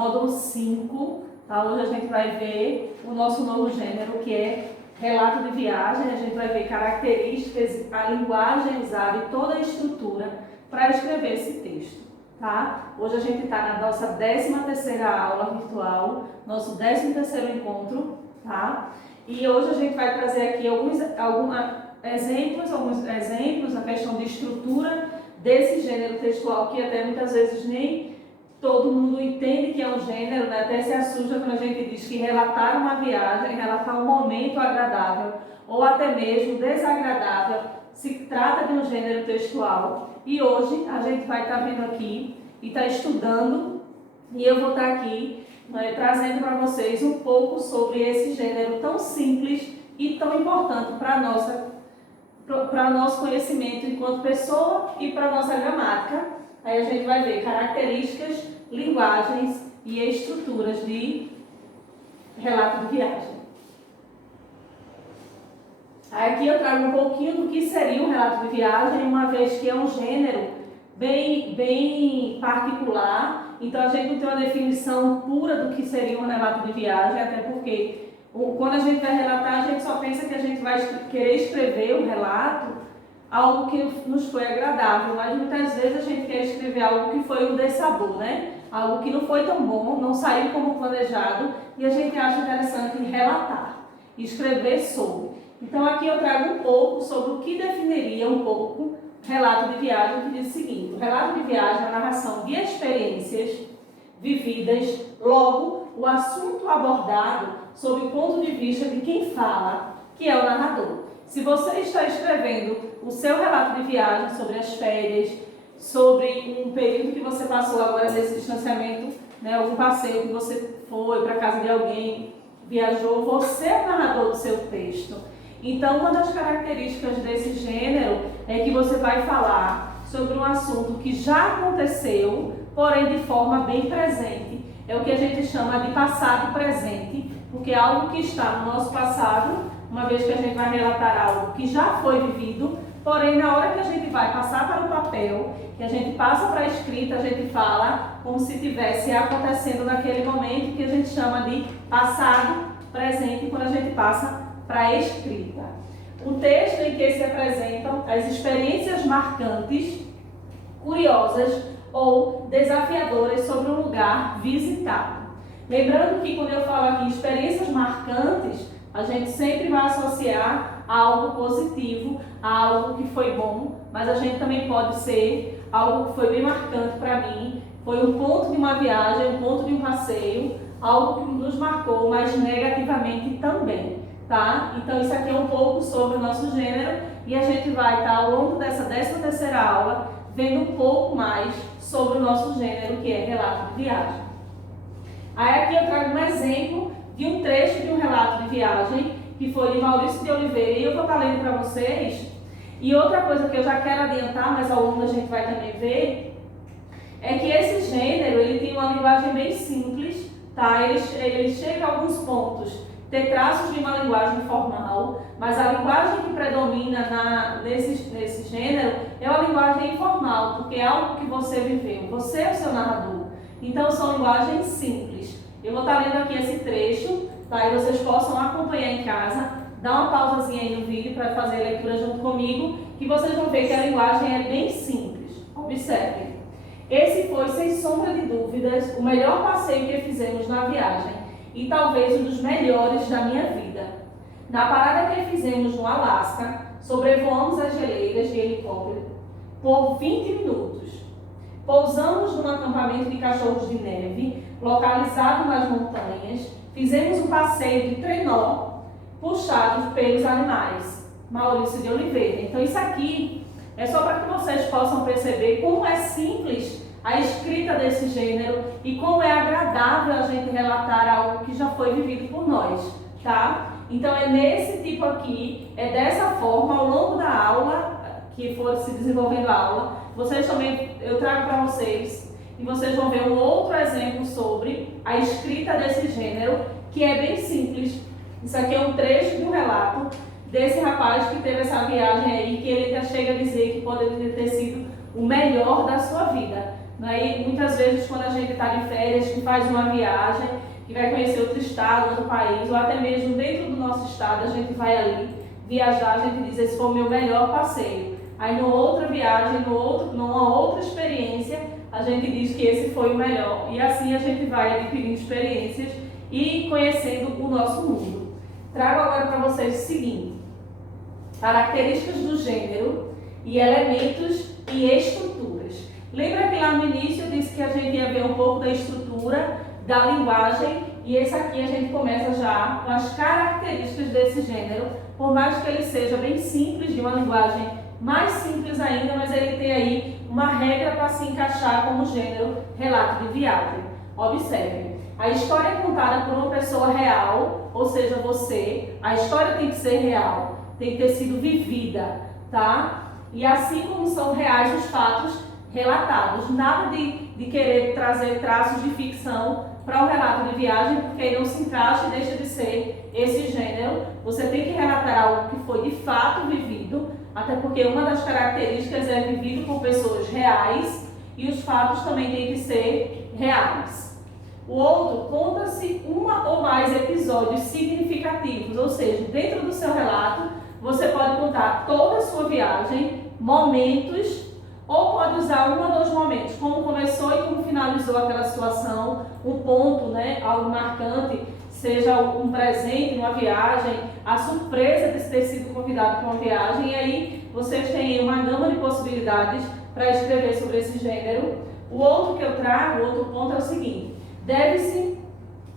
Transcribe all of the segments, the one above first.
módulo 5, tá? Hoje a gente vai ver o nosso novo gênero, que é relato de viagem. A gente vai ver características, a linguagem usada e toda a estrutura para escrever esse texto, tá? Hoje a gente está na nossa 13ª aula virtual, nosso 13º encontro, tá? E hoje a gente vai trazer aqui alguns exemplos, a questão de estrutura desse gênero textual, que até muitas vezes nem todo mundo entende que é um gênero, né? Até se assusta quando a gente diz que relatar uma viagem, relatar um momento agradável ou até mesmo desagradável, se trata de um gênero textual. E hoje a gente vai estar vindo aqui e estar estudando, e eu vou estar aqui trazendo para vocês um pouco sobre esse gênero tão simples e tão importante para nosso conhecimento enquanto pessoa e para a nossa gramática. Aí a gente vai ver características, linguagens e estruturas de relato de viagem. Aí aqui eu trago um pouquinho do que seria um relato de viagem, uma vez que é um gênero bem particular. Então a gente não tem uma definição pura do que seria um relato de viagem, até porque quando a gente vai relatar, a gente só pensa que a gente vai querer escrever o relato, algo que nos foi agradável, mas muitas vezes a gente quer escrever algo que foi um dessabor, né? Algo que não foi tão bom, não saiu como planejado, e a gente acha interessante relatar, escrever sobre. Então aqui eu trago um pouco sobre o que definiria um pouco relato de viagem, que diz o seguinte: o relato de viagem é a narração de experiências vividas, logo o assunto abordado sob o ponto de vista de quem fala, que é o narrador. Se você está escrevendo o seu relato de viagem sobre as férias, sobre um período que você passou agora nesse distanciamento, né, algum passeio que você foi para a casa de alguém, viajou, você é o narrador do seu texto. Então, uma das características desse gênero é que você vai falar sobre um assunto que já aconteceu, porém de forma bem presente. É o que a gente chama de passado presente, porque é algo que está no nosso passado, uma vez que a gente vai relatar algo que já foi vivido, porém na hora que a gente vai passar para o papel, que a gente passa para a escrita, a gente fala como se estivesse acontecendo naquele momento, que a gente chama de passado presente, quando a gente passa para a escrita. Um texto em que se apresentam as experiências marcantes, curiosas ou desafiadoras sobre um lugar visitado. Lembrando que quando eu falo aqui experiências marcantes, a gente sempre vai associar a algo positivo, a algo que foi bom, mas a gente também pode ser algo que foi bem marcante para mim, foi um ponto de uma viagem, um ponto de um passeio, algo que nos marcou, mas negativamente também, tá? Então isso aqui é um pouco sobre o nosso gênero e a gente vai estar ao longo dessa 13ª aula vendo um pouco mais sobre o nosso gênero, que é relato de viagem. Aí aqui eu trago um exemplo de um trecho de um relato de viagem, que foi de Maurício de Oliveira, e eu vou estar lendo para vocês. E outra coisa que eu já quero adiantar, mas ao longo a gente vai também ver, é que esse gênero, ele tem uma linguagem bem simples, tá? Ele chega a alguns pontos, ter traços de uma linguagem formal, mas a linguagem que predomina nesse gênero é uma linguagem informal, porque é algo que você viveu, você é o seu narrador. Então são linguagens simples. Eu vou estar lendo aqui esse trecho, tá? E vocês possam acompanhar em casa, dar uma pausazinha aí no vídeo para fazer a leitura junto comigo, que vocês vão ver que a linguagem é bem simples. Observem. Esse foi, sem sombra de dúvidas, o melhor passeio que fizemos na viagem e talvez um dos melhores da minha vida. Na parada que fizemos no Alasca, sobrevoamos as geleiras de helicóptero por 20 minutos. Pousamos num acampamento de cachorros de neve, localizado nas montanhas. Fizemos um passeio de trenó, puxado pelos animais. Maurício de Oliveira. Então isso aqui é só para que vocês possam perceber como é simples a escrita desse gênero e como é agradável a gente relatar algo que já foi vivido por nós, tá? Então é nesse tipo aqui, é dessa forma, ao longo da aula, que for se desenvolvendo a aula, vocês também, eu trago para vocês, e vocês vão ver um outro exemplo sobre a escrita desse gênero, que é bem simples. Isso aqui é um trecho de um relato desse rapaz que teve essa viagem aí, que ele ainda chega a dizer que poderia ter sido o melhor da sua vida. né? E muitas vezes quando a gente está de férias, que faz uma viagem, que vai conhecer outro estado, outro país, ou até mesmo dentro do nosso estado, a gente vai ali viajar, a gente diz, esse foi o meu melhor passeio. Aí numa outra viagem, numa outra experiência, a gente diz que esse foi o melhor. E assim a gente vai adquirindo experiências e conhecendo o nosso mundo. Trago agora para vocês o seguinte: características do gênero e elementos e estruturas. Lembra que lá no início eu disse que a gente ia ver um pouco da estrutura, da linguagem, e esse aqui a gente começa já com as características desse gênero, por mais que ele seja bem simples, de uma linguagem mais simples ainda, mas ele tem aí uma regra para se encaixar como gênero relato de viagem. Observe, a história é contada por uma pessoa real, ou seja, você, a história tem que ser real, tem que ter sido vivida, tá? E assim como são reais os fatos relatados, nada de querer trazer traços de ficção para o relato de viagem, porque aí não se encaixa e deixa de ser esse gênero. Você tem que relatar algo que foi de fato vivido, até porque uma das características é vivido por pessoas reais e os fatos também têm que ser reais. O outro, conta-se uma ou mais episódios significativos, ou seja, dentro do seu relato, você pode contar toda a sua viagem, momentos, ou pode usar um ou dois momentos, como começou e como finalizou aquela situação, um ponto, né, algo marcante, seja um presente, uma viagem, a surpresa de ter sido convidado para uma viagem, e aí vocês têm uma gama de possibilidades para escrever sobre esse gênero. O outro que eu trago, o outro ponto é o seguinte: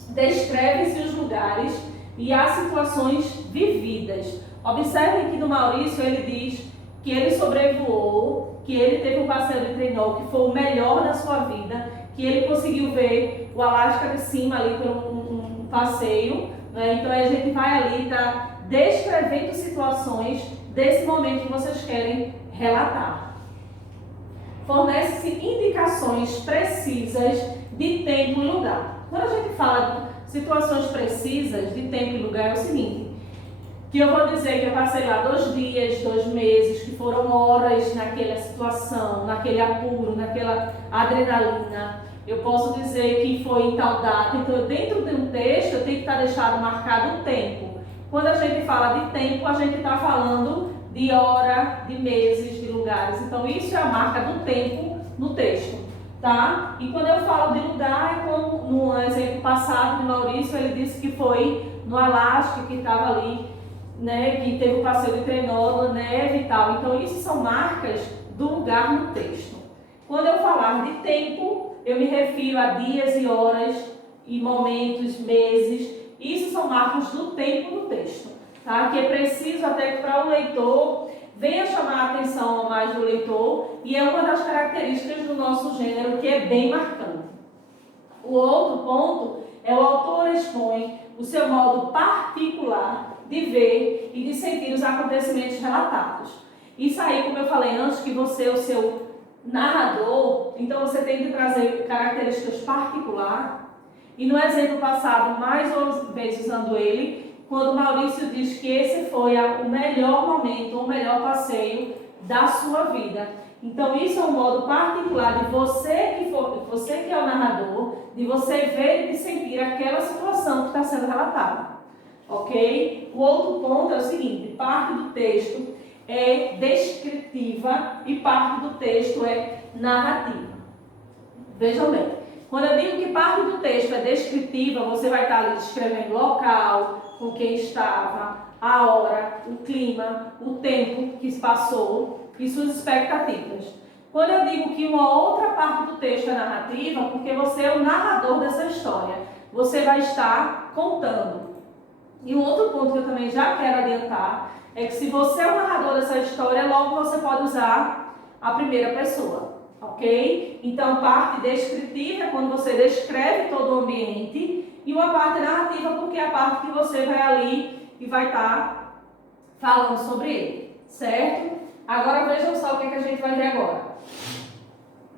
descreve-se os lugares e as situações vividas. Observem que no Maurício ele diz que ele sobrevoou, que ele teve um passeio de trenó que foi o melhor da sua vida, que ele conseguiu ver o Alasca de cima ali por um passeio, né? Então a gente vai ali, tá descrevendo situações desse momento que vocês querem relatar. Fornece-se indicações precisas de tempo e lugar. Quando a gente fala de situações precisas de tempo e lugar, é o seguinte: que eu vou dizer que eu passei lá 2 dias, 2 meses, que foram horas naquela situação, naquele apuro, naquela adrenalina. Eu posso dizer que foi em tal data. Então, dentro de um texto, eu tenho que estar deixado marcado o tempo. Quando a gente fala de tempo, a gente está falando de hora, de meses, de lugares. Então, isso é a marca do tempo no texto, tá? E quando eu falo de lugar, é como no exemplo passado de Maurício, ele disse que foi no Alasca, que estava ali, né, que teve o passeio de trenó, na neve e tal. Então, isso são marcas do lugar no texto. Quando eu falar de tempo, eu me refiro a dias e horas e momentos, meses. Isso são marcas do tempo no texto, tá? Que é preciso até que para o leitor venha chamar a atenção mais do leitor, e é uma das características do nosso gênero que é bem marcante. O outro ponto é o autor expõe o seu modo particular de ver e de sentir os acontecimentos relatados. Isso aí, como eu falei antes, que você é o seu narrador, então você tem que trazer características particulares. E no exemplo passado, mais uma vez usando ele, quando Maurício diz que esse foi o melhor momento, o melhor passeio da sua vida. Então isso é um modo particular de você que é o narrador, de você ver e de sentir aquela situação que está sendo relatada. Ok? O outro ponto é o seguinte: parte do texto é descritiva e parte do texto é narrativa. Vejam bem, quando eu digo que parte do texto é descritiva, você vai estar ali descrevendo o local, com quem estava, a hora, o clima, o tempo que se passou e suas expectativas. Quando eu digo que uma outra parte do texto é narrativa, porque você é o narrador dessa história, você vai estar contando. E um outro ponto que eu também já quero adiantar é que se você é o narrador dessa história, logo você pode usar a primeira pessoa, ok? Então, parte descritiva é quando você descreve todo o ambiente, e uma parte narrativa porque é a parte que você vai ali e vai estar falando sobre ele, certo? Agora vejam só o que a gente vai ver agora.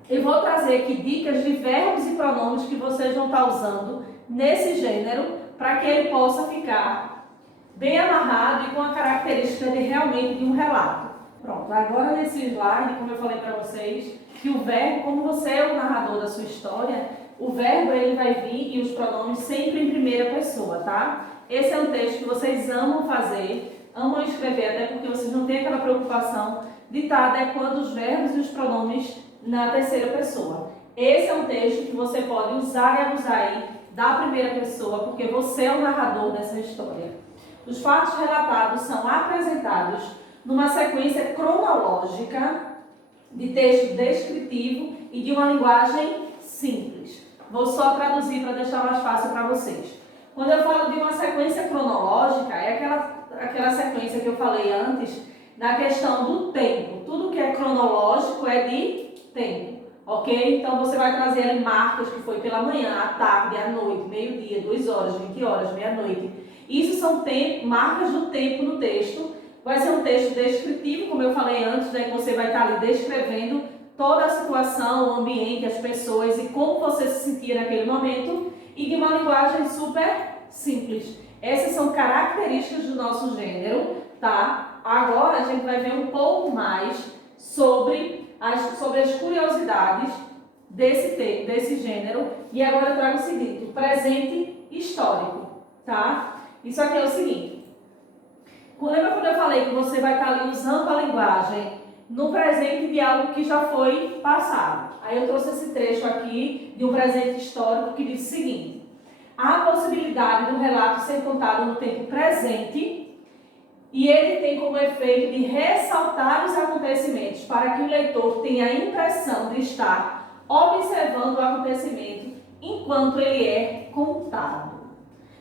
Eu vou trazer aqui dicas de verbos e pronomes que vocês vão estar usando nesse gênero, para que ele possa ficar bem amarrado e com a característica de realmente de um relato. Pronto, agora nesse slide, como eu falei para vocês, que o verbo, como você é o narrador da sua história, o verbo ele vai vir e os pronomes sempre em primeira pessoa, tá? Esse é um texto que vocês amam fazer, amam escrever, até porque vocês não têm aquela preocupação de estar adequando os verbos e os pronomes na terceira pessoa. Esse é um texto que você pode usar e abusar aí da primeira pessoa, porque você é o narrador dessa história. Os fatos relatados são apresentados numa sequência cronológica de texto descritivo e de uma linguagem simples. Vou só traduzir para deixar mais fácil para vocês. Quando eu falo de uma sequência cronológica, é aquela sequência que eu falei antes, na questão do tempo. Tudo que é cronológico é de tempo, ok? Então você vai trazer ali marcas que foi pela manhã, à tarde, à noite, meio-dia, 2 horas, 20 horas, meia-noite. Isso são marcas do tempo no texto. Vai ser um texto descritivo, como eu falei antes, né, que você vai estar ali descrevendo toda a situação, o ambiente, as pessoas e como você se sentia naquele momento, e de uma linguagem super simples. Essas são características do nosso gênero, tá? Agora a gente vai ver um pouco mais sobre as curiosidades desse gênero. E agora eu trago o seguinte, o presente histórico, tá? Isso aqui é o seguinte. Lembra quando eu falei que você vai estar ali usando a linguagem no presente de algo que já foi passado? Aí eu trouxe esse trecho aqui de um presente histórico que diz o seguinte: há a possibilidade do relato ser contado no tempo presente e ele tem como efeito de ressaltar os acontecimentos para que o leitor tenha a impressão de estar observando o acontecimento enquanto ele é contado.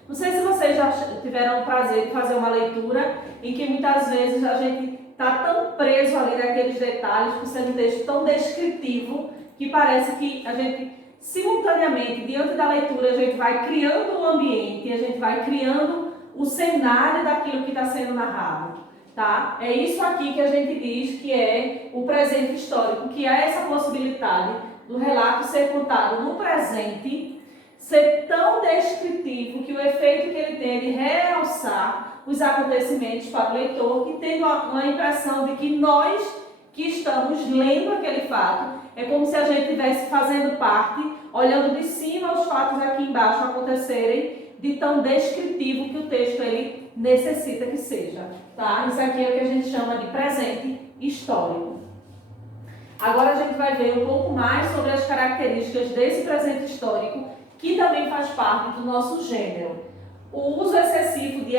Não sei se vocês já tiveram o prazer de fazer uma leitura em que muitas vezes a gente está tão preso ali naqueles detalhes, por ser um texto tão descritivo, que parece que a gente, simultaneamente, diante da leitura, a gente vai criando o ambiente, a gente vai criando o cenário daquilo que está sendo narrado, tá? É isso aqui que a gente diz que é o presente histórico, que é essa possibilidade do relato ser contado no presente, ser tão descritivo que o efeito que ele tem é de realçar os acontecimentos para o leitor, que tem uma impressão de que nós que estamos lendo aquele fato, é como se a gente estivesse fazendo parte, olhando de cima os fatos aqui embaixo acontecerem, de tão descritivo que o texto ele necessita que seja, tá? Isso aqui é o que a gente chama de presente histórico. Agora a gente vai ver um pouco mais sobre as características desse presente histórico, que também faz parte do nosso gênero. O uso excessivo de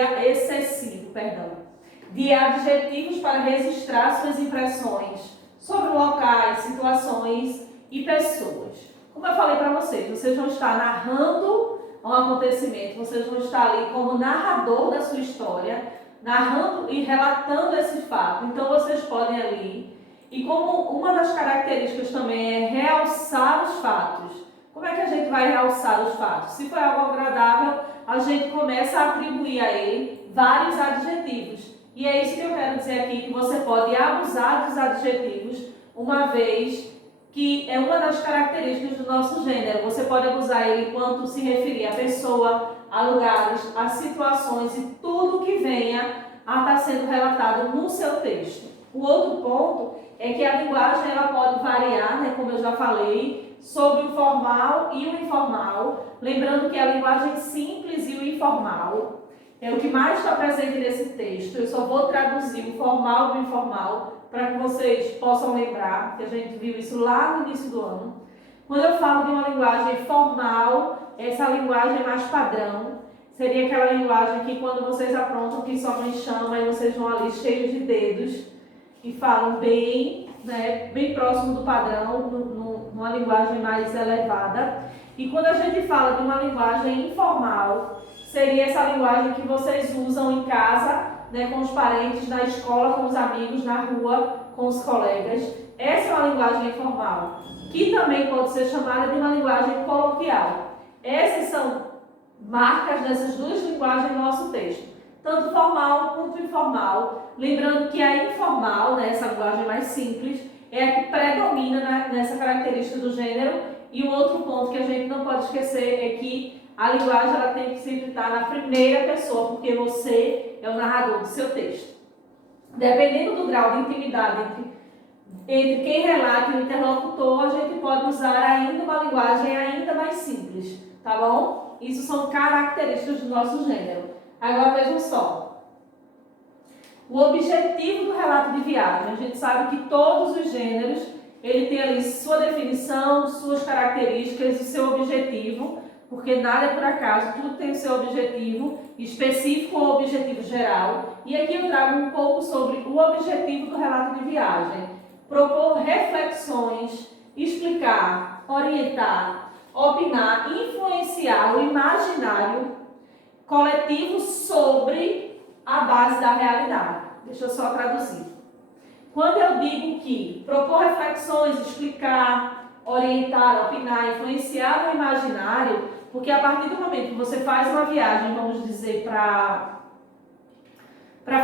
adjetivos para registrar suas impressões sobre locais, situações e pessoas. Como eu falei para vocês vão estar narrando um acontecimento, vocês vão estar ali como narrador da sua história, narrando e relatando esse fato. Então vocês podem ali, e como uma das características também é realçar os fatos. Como é que a gente vai realçar os fatos? Se for algo agradável, a gente começa a atribuir a ele vários adjetivos. E é isso que eu quero dizer aqui, que você pode abusar dos adjetivos, uma vez que é uma das características do nosso gênero. Você pode abusar ele quando se referir a pessoa, a lugares, a situações e tudo que venha a estar sendo relatado no seu texto. O outro ponto é que a linguagem ela pode variar, né, como eu já falei, sobre o formal e o informal. Lembrando que a linguagem simples e o informal é o que mais está presente nesse texto. Eu só vou traduzir o formal e o informal para que vocês possam lembrar, que a gente viu isso lá no início do ano. Quando eu falo de uma linguagem formal, essa linguagem mais padrão, seria aquela linguagem que quando vocês aprontam que sua mãe chama e vocês vão ali cheios de dedos e falam bem, né, bem próximo do padrão, numa linguagem mais elevada. E quando a gente fala de uma linguagem informal, seria essa linguagem que vocês usam em casa, né, com os parentes, na escola, com os amigos, na rua, com os colegas. Essa é uma linguagem informal, que também pode ser chamada de uma linguagem coloquial. Essas são marcas dessas duas linguagens no nosso texto, tanto formal quanto informal. Lembrando que a informal, né, essa linguagem mais simples, é a que predomina nessa característica do gênero. E o outro ponto que a gente não pode esquecer é que a linguagem ela tem que sempre estar na primeira pessoa, porque você é o narrador do seu texto. Dependendo do grau de intimidade entre quem relata e o interlocutor, a gente pode usar ainda uma linguagem ainda mais simples, tá bom? Isso são características do nosso gênero. Agora vejam só. O objetivo do relato de viagem. A gente sabe que todos os gêneros, ele tem ali sua definição, suas características, o seu objetivo, porque nada é por acaso, tudo tem o seu objetivo específico ou objetivo geral. E aqui eu trago um pouco sobre o objetivo do relato de viagem. Propor reflexões, explicar, orientar, opinar, influenciar o imaginário coletivo sobre a base da realidade. Deixa eu só traduzir. Quando eu digo que propor reflexões, explicar, orientar, opinar, influenciar o imaginário, porque a partir do momento que você faz uma viagem, vamos dizer, para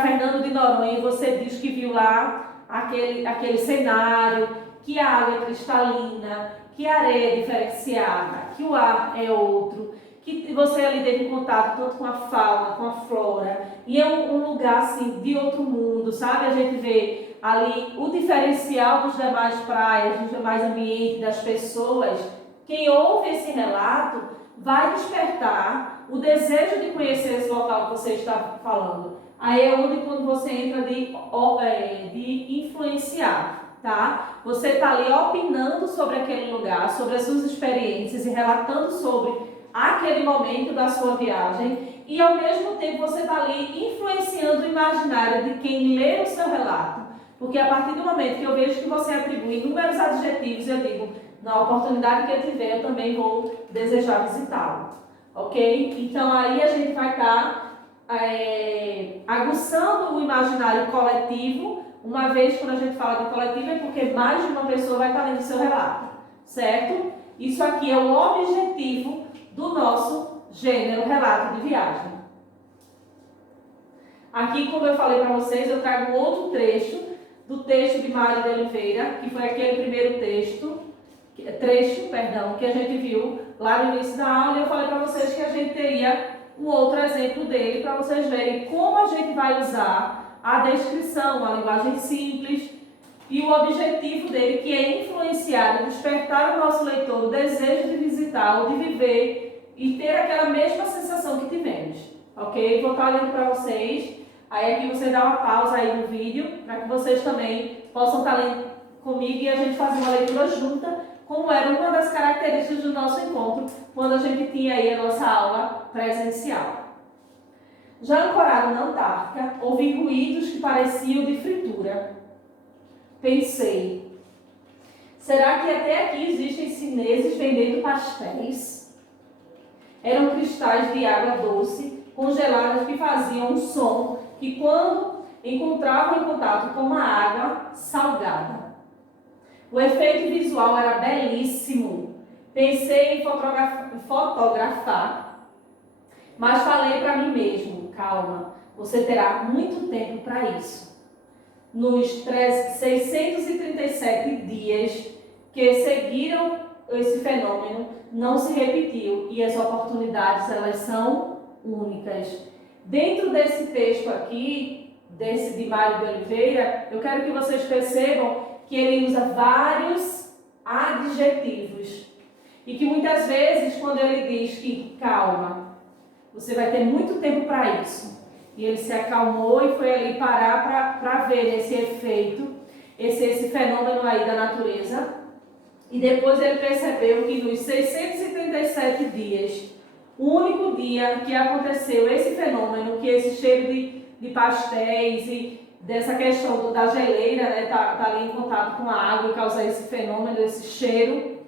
Fernando de Noronha, e você diz que viu lá aquele cenário, que a água é cristalina, que a areia é diferenciada, que o ar é outro, que você ali teve contato tanto com a fauna, com a flora, e é um lugar assim de outro mundo, sabe? A gente vê ali o diferencial dos demais praias, dos demais ambientes, das pessoas. Quem ouve esse relato vai despertar o desejo de conhecer esse local que você está falando. Aí é onde quando você entra de influenciar, tá? Você está ali opinando sobre aquele lugar, sobre as suas experiências e relatando sobre aquele momento da sua viagem e ao mesmo tempo você está ali influenciando o imaginário de quem lê o seu relato. Porque a partir do momento que eu vejo que você atribui inúmeros adjetivos, eu digo, na oportunidade que eu tiver, eu também vou desejar visitá-lo. Ok? Então aí a gente vai estar aguçando o imaginário coletivo, uma vez quando a gente fala de coletivo é porque mais de uma pessoa vai estar lendo o seu relato, certo? Isso aqui é o objetivo do nosso gênero relato de viagem. Aqui, como eu falei para vocês, eu trago outro trecho do texto de Mário de Oliveira, que foi aquele primeiro trecho, que a gente viu lá no início da aula, e eu falei para vocês que a gente teria um outro exemplo dele para vocês verem como a gente vai usar a descrição, a linguagem simples e o objetivo dele, que é influenciar e despertar o nosso leitor o desejo de visitar ou de viver e ter aquela mesma sensação que tivemos, ok? Vou estar lendo para vocês, aí aqui você dá uma pausa aí no vídeo para que vocês também possam estar lendo comigo e a gente fazer uma leitura junta, como era uma das características do nosso encontro, quando a gente tinha aí a nossa aula presencial. Já ancorado na Antártica, ouvi ruídos que pareciam de fritura. Pensei, será que até aqui existem chineses vendendo pastéis? Eram cristais de água doce, congeladas, que faziam um som que quando encontravam em contato com uma água salgada. O efeito visual era belíssimo. Pensei em fotografar, mas falei para mim mesmo, calma, você terá muito tempo para isso. Nos 637 dias que seguiram esse fenômeno, não se repetiu e as oportunidades, elas são únicas. Dentro desse texto aqui, desse de Mário de Oliveira, eu quero que vocês percebam que ele usa vários adjetivos e que muitas vezes quando ele diz que calma, você vai ter muito tempo para isso, e ele se acalmou e foi ali parar para ver esse efeito, esse fenômeno aí da natureza, e depois ele percebeu que nos 637 dias, o único dia que aconteceu esse fenômeno, que esse cheiro de pastéis e dessa questão da geleira, né, tá ali em contato com a água e causar esse fenômeno, esse cheiro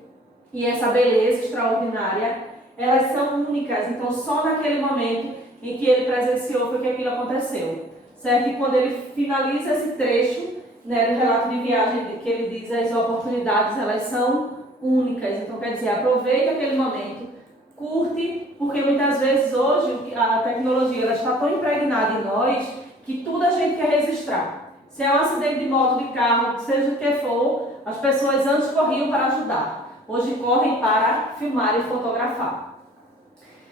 e essa beleza extraordinária, elas são únicas. Então, só naquele momento em que ele presenciou foi que aquilo aconteceu, certo? E quando ele finaliza esse trecho, né, do relato de viagem, que ele diz as oportunidades, elas são únicas. Então, quer dizer, aproveite aquele momento, curte, porque muitas vezes hoje a tecnologia ela está tão impregnada em nós que tudo a gente quer registrar. Se é um acidente de moto, de carro, seja o que for, as pessoas antes corriam para ajudar. Hoje correm para filmar e fotografar.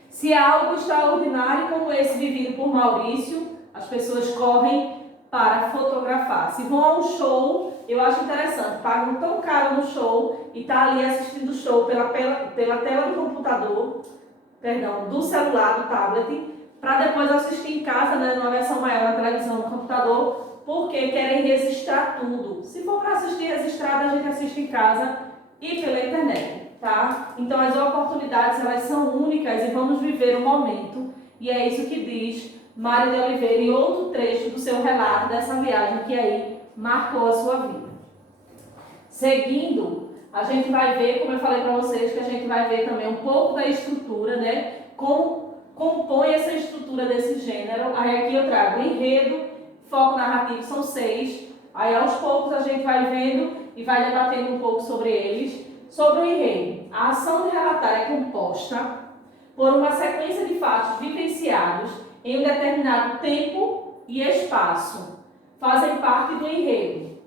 Se é algo extraordinário como esse vivido por Maurício, as pessoas correm para fotografar. Se vão a um show, eu acho interessante, pagam tão caro no show e tá ali assistindo o show pela tela do computador, perdão, do celular, do tablet, para depois assistir em casa, né, numa versão maior na televisão, no computador, porque querem registrar tudo. Se for para assistir registrado, a gente assiste em casa e pela internet, tá? Então as oportunidades, elas são únicas e vamos viver o momento, e é isso que diz Mari de Oliveira em outro trecho do seu relato dessa viagem que aí marcou a sua vida. Seguindo, a gente vai ver, como eu falei para vocês, que a gente vai ver também um pouco da estrutura, né? Como compõe essa estrutura desse gênero. Aí aqui eu trago enredo, foco narrativo, são 6. Aí aos poucos a gente vai vendo e vai debatendo um pouco sobre eles. Sobre o enredo, a ação de relatar é composta por uma sequência de fatos vivenciados em um determinado tempo e espaço. Fazem parte do enredo.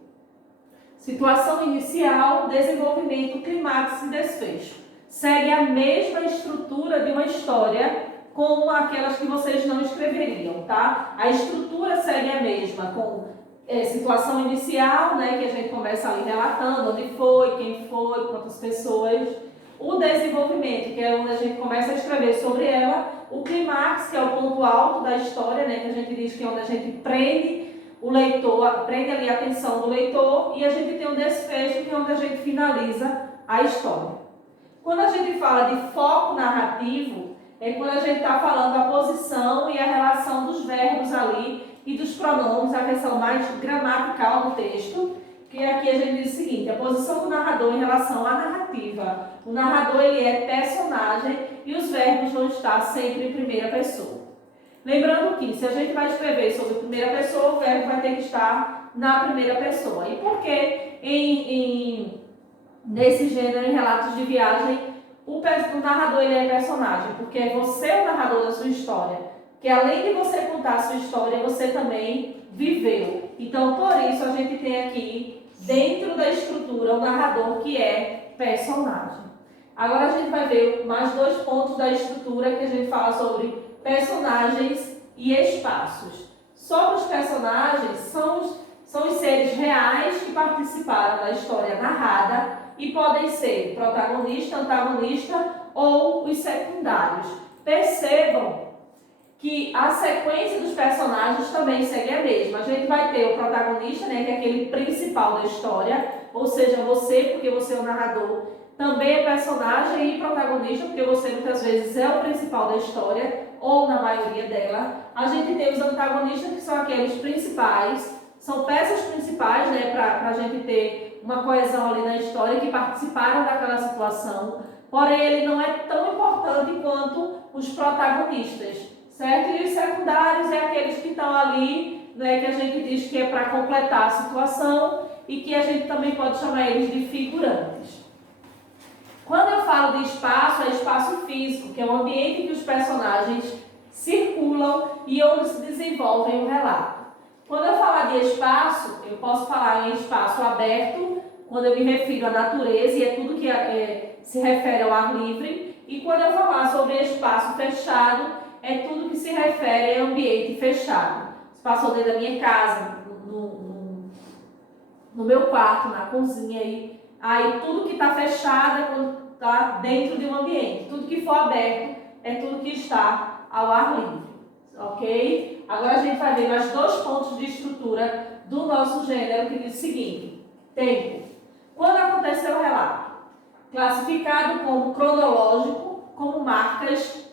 Situação inicial, desenvolvimento, clímax e desfecho. Segue a mesma estrutura de uma história como aquelas que vocês não escreveriam, tá? A estrutura segue a mesma, com situação inicial, né, que a gente começa ali relatando onde foi, quem foi, quantas pessoas. O desenvolvimento, que é onde a gente começa a escrever sobre ela. O clímax, que é o ponto alto da história, né, que a gente diz que é onde a gente prende o leitor, prende ali a atenção do leitor, e a gente tem um desfecho, que é onde a gente finaliza a história. Quando a gente fala de foco narrativo, é quando a gente está falando a posição e a relação dos verbos ali e dos pronomes, a questão mais gramatical do texto, que aqui a gente diz o seguinte: a posição do narrador em relação à narrativa. O narrador, ele é personagem e os verbos vão estar sempre em primeira pessoa. Lembrando que, se a gente vai escrever sobre primeira pessoa, o verbo vai ter que estar na primeira pessoa. E por que nesse gênero, em relatos de viagem, o narrador, ele é personagem? Porque é você o narrador da sua história. Que além de você contar a sua história, você também viveu. Então, por isso, a gente tem aqui, dentro da estrutura, o narrador que é personagem. Agora a gente vai ver mais 2 pontos da estrutura que a gente fala sobre personagens e espaços. Sobre os personagens, são os seres reais que participaram da história narrada e podem ser protagonista, antagonista ou os secundários. Percebam que a sequência dos personagens também segue a mesma. A gente vai ter o protagonista, né, que é aquele principal da história, ou seja, você, porque você é o narrador, também é personagem e protagonista, porque você muitas vezes é o principal da história, ou na maioria dela. A gente tem os antagonistas, que são aqueles principais, são peças principais, né, para a gente ter uma coesão ali na história, que participaram daquela situação, porém ele não é tão importante quanto os protagonistas, certo? E os secundários é aqueles que estão ali, né, que a gente diz que é para completar a situação e que a gente também pode chamar eles de figurantes. Quando eu falo de espaço, é espaço físico, que é o ambiente em que os personagens circulam e onde se desenvolvem o relato. Quando eu falar de espaço, eu posso falar em espaço aberto, quando eu me refiro à natureza, e é tudo que se refere ao ar livre. E quando eu falar sobre espaço fechado, é tudo que se refere ao ambiente fechado. Se passou dentro da minha casa, no meu quarto, na cozinha, aí tudo que está fechado é quando está dentro de um ambiente. Tudo que for aberto é tudo que está ao ar livre, ok? Agora a gente vai ver mais 2 pontos de estrutura do nosso gênero, que diz o seguinte: tempo. Quando aconteceu o relato? Classificado como cronológico, como marcas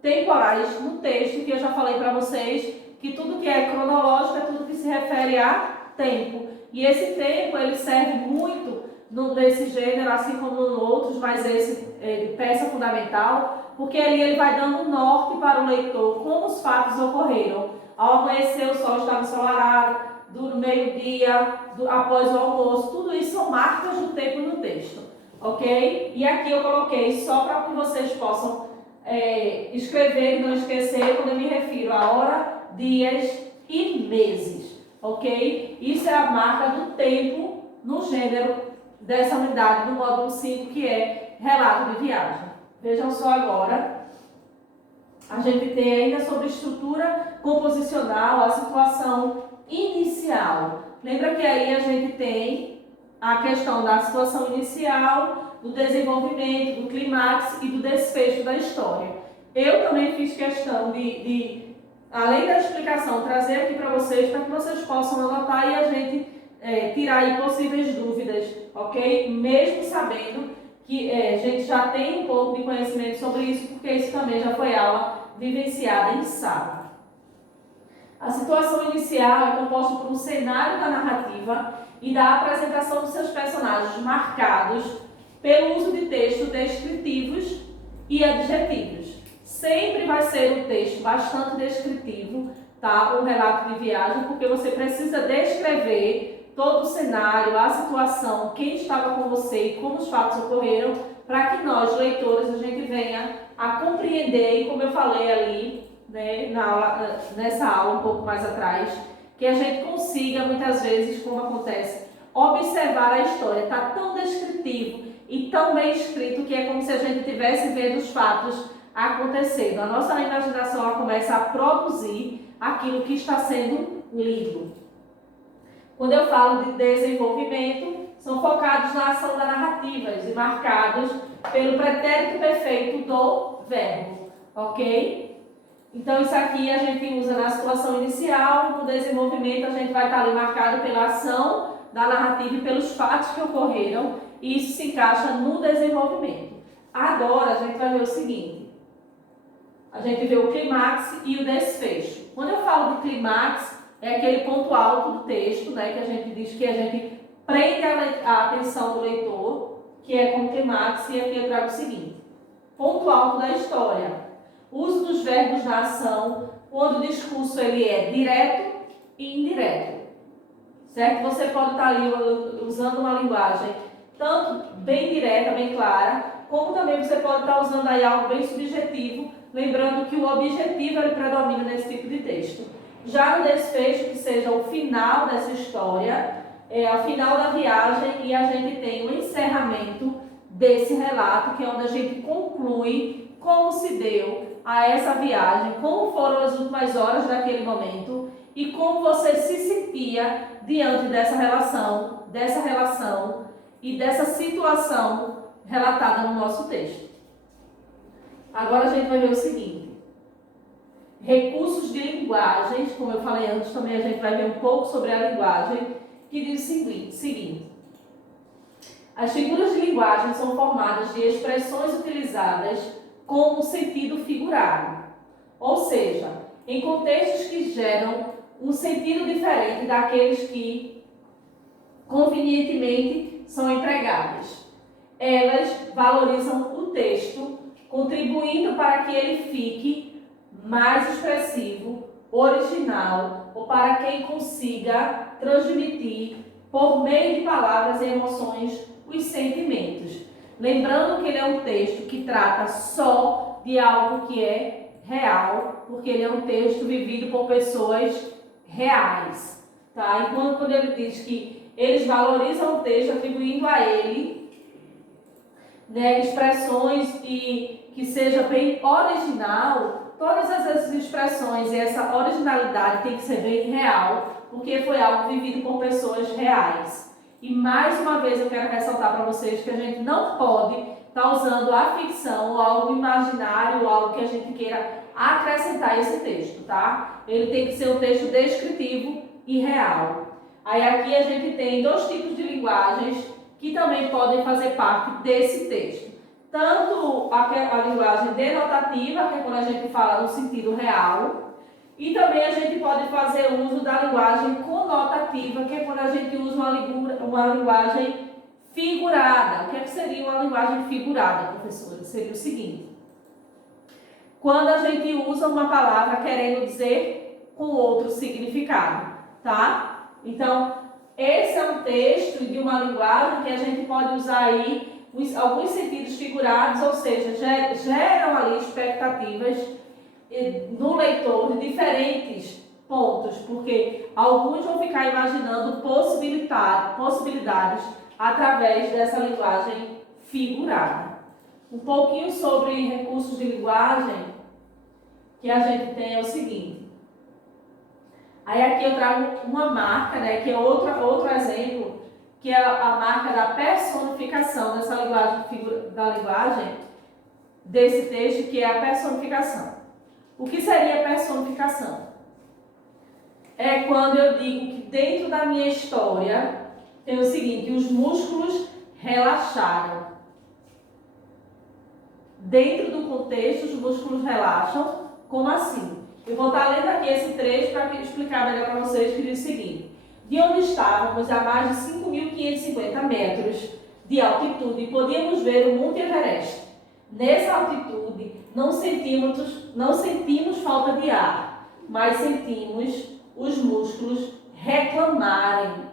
temporais no texto, que eu já falei para vocês, que tudo que é cronológico é tudo que se refere a tempo. E esse tempo, ele serve muito nesse gênero, assim como em outros, mas esse é de peça fundamental, porque ali ele vai dando um norte para o leitor, como os fatos ocorreram. Ao amanhecer, o sol estava ensolarado, do meio-dia, após o almoço, tudo isso são marcas do tempo no texto, ok? E aqui eu coloquei só para que vocês possam escrever e não esquecer, quando eu me refiro a hora, dias e meses, ok? Isso é a marca do tempo no gênero dessa unidade do módulo 5, que é relato de viagem. Vejam só agora, a gente tem ainda sobre estrutura composicional, a situação inicial. Lembra que aí a gente tem a questão da situação inicial, do desenvolvimento, do clímax e do desfecho da história. Eu também fiz questão de além da explicação, trazer aqui para vocês que vocês possam anotar e a gente tirar aí possíveis dúvidas, ok? Mesmo sabendo que a gente já tem um pouco de conhecimento sobre isso, porque isso também já foi aula vivenciada em sala. A situação inicial é composta por um cenário da narrativa e da apresentação dos seus personagens marcados pelo uso de textos descritivos e adjetivos. Sempre vai ser um texto bastante descritivo, tá? Um relato de viagem, porque você precisa descrever todo o cenário, a situação, quem estava com você e como os fatos ocorreram, para que nós, leitores, a gente venha a compreender, e como eu falei ali, né, nessa aula um pouco mais atrás, que a gente consiga, muitas vezes, como acontece, observar a história. Está tão descritivo e tão bem escrito que é como se a gente estivesse vendo os fatos acontecendo. A nossa imaginação ela começa a produzir aquilo que está sendo lido. Quando eu falo de desenvolvimento, são focados na ação da narrativa e marcados pelo pretérito perfeito do verbo, ok? Então isso aqui a gente usa na situação inicial, no desenvolvimento a gente vai estar ali marcado pela ação da narrativa e pelos fatos que ocorreram, e isso se encaixa no desenvolvimento. Agora a gente vai ver o seguinte, a gente vê o clímax e o desfecho. Quando eu falo de clímax, é aquele ponto alto do texto, né, que a gente diz que a gente prende a atenção do leitor, que é com o clímax, e aqui eu trago o seguinte, ponto alto da história. Uso dos verbos na ação, quando o discurso ele é direto e indireto. Certo? Você pode estar ali usando uma linguagem tanto bem direta, bem clara, como também você pode estar usando aí algo bem subjetivo, lembrando que o objetivo ele predomina nesse tipo de texto. Já no desfecho, que seja o final dessa história, é o final da viagem e a gente tem o encerramento desse relato, que é onde a gente conclui como se deu a essa viagem, como foram as últimas horas daquele momento e como você se sentia diante dessa relação e dessa situação relatada no nosso texto. Agora a gente vai ver o seguinte, recursos de linguagens, como eu falei antes, também a gente vai ver um pouco sobre a linguagem, que diz o seguinte, as figuras de linguagem são formadas de expressões utilizadas com um sentido figurado, ou seja, em contextos que geram um sentido diferente daqueles que convenientemente são empregados. Elas valorizam o texto, contribuindo para que ele fique mais expressivo, original, ou para quem consiga transmitir, por meio de palavras e emoções, os sentimentos. Lembrando que ele é um texto que trata só de algo que é real, porque ele é um texto vivido por pessoas reais. Tá? Enquanto quando ele diz que eles valorizam o texto, atribuindo a ele, né, expressões e que seja bem original, todas essas expressões e essa originalidade tem que ser bem real, porque foi algo vivido por pessoas reais. E mais uma vez eu quero ressaltar para vocês que a gente não pode estar usando a ficção ou algo imaginário ou algo que a gente queira acrescentar a esse texto, tá? Ele tem que ser um texto descritivo e real. Aí aqui a gente tem dois tipos de linguagens que também podem fazer parte desse texto. Tanto a linguagem denotativa, que é quando a gente fala no sentido real, e também a gente pode fazer uso da linguagem conotativa, que é quando a gente usa uma linguagem figurada. O que seria uma linguagem figurada, professora? Seria o seguinte, quando a gente usa uma palavra querendo dizer com outro significado, tá? Então, esse é um texto de uma linguagem que a gente pode usar aí alguns sentidos figurados, ou seja, geram ali expectativas no leitor de diferentes pontos, porque alguns vão ficar imaginando possibilidades através dessa linguagem figurada. Um pouquinho sobre recursos de linguagem que a gente tem é o seguinte, Aí aqui eu trago uma marca, né, que é outro exemplo, que é a marca da personificação dessa linguagem, desse texto, que é a personificação. O que seria a personificação? É quando eu digo que dentro da minha história tem o seguinte: os músculos relaxaram. Dentro do contexto, os músculos relaxam. Como assim? Eu vou estar lendo aqui esse trecho para explicar melhor para vocês, que diz o seguinte: de onde estávamos a mais de 5.550 metros de altitude, podíamos ver o Monte Everest. Nessa altitude, não sentimos falta de ar, mas sentimos os músculos reclamarem.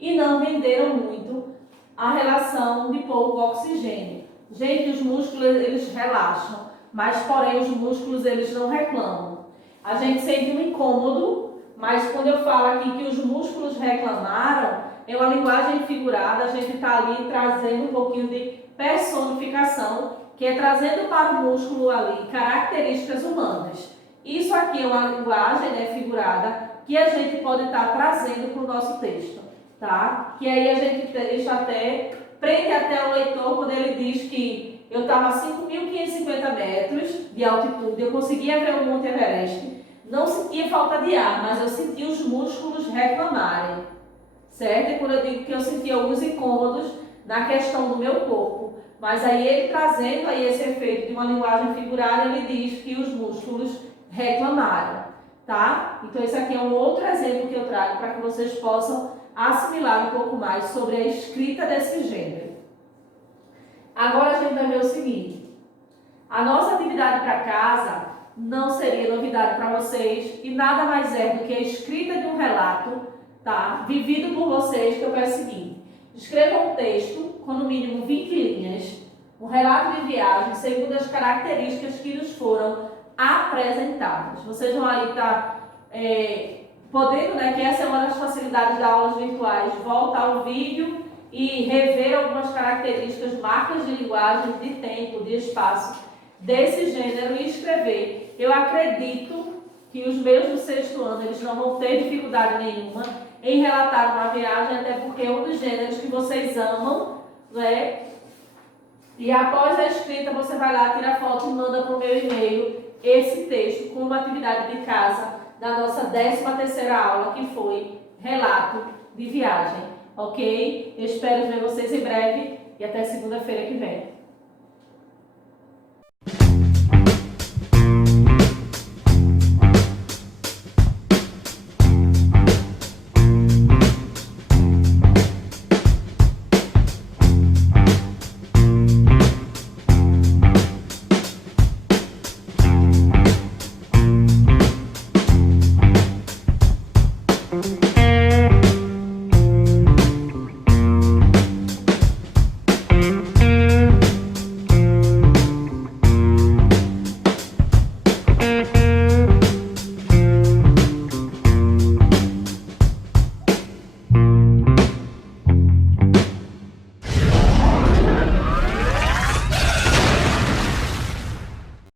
E não venderam muito a relação de pouco oxigênio. Gente, os músculos, eles relaxam, mas porém os músculos, eles não reclamam. A gente sente um incômodo, mas quando eu falo aqui que os músculos reclamaram, é uma linguagem figurada, a gente está ali trazendo um pouquinho de personificação, que é trazendo para o músculo ali características humanas. Isso aqui é uma linguagem, né, figurada, que a gente pode estar trazendo para o nosso texto, tá? Que aí a gente deixa prende até o leitor quando ele diz que eu estava a 5.550 metros de altitude, eu conseguia ver o Monte Everest, não sentia falta de ar, mas eu sentia os músculos reclamarem, certo? E quando eu digo que eu sentia alguns incômodos na questão do meu corpo, mas aí ele trazendo aí esse efeito de uma linguagem figurada, ele diz que os músculos reclamaram, tá? Então esse aqui é um outro exemplo que eu trago para que vocês possam assimilar um pouco mais sobre a escrita desse gênero. Agora a gente vai ver o seguinte: a nossa atividade para casa não seria novidade para vocês e nada mais é do que a escrita de um relato, tá? Vivido por vocês, que eu peço o seguinte: escrevam um texto com no mínimo 20 linhas, um relato de viagem segundo as características que nos foram apresentadas. Vocês vão aí estar podendo, né, que essa é uma das facilidades das aulas virtuais, voltar ao vídeo e rever algumas características, marcas de linguagem, de tempo, de espaço desse gênero e escrever. Eu acredito que os meus do sexto ano, eles não vão ter dificuldade nenhuma em relatar uma viagem, até porque é um dos gêneros que vocês amam, né? E após a escrita, você vai lá, tira foto e manda para o meu e-mail esse texto com uma atividade de casa da nossa 13ª aula, que foi relato de viagem, ok? Eu espero ver vocês em breve e até segunda-feira que vem.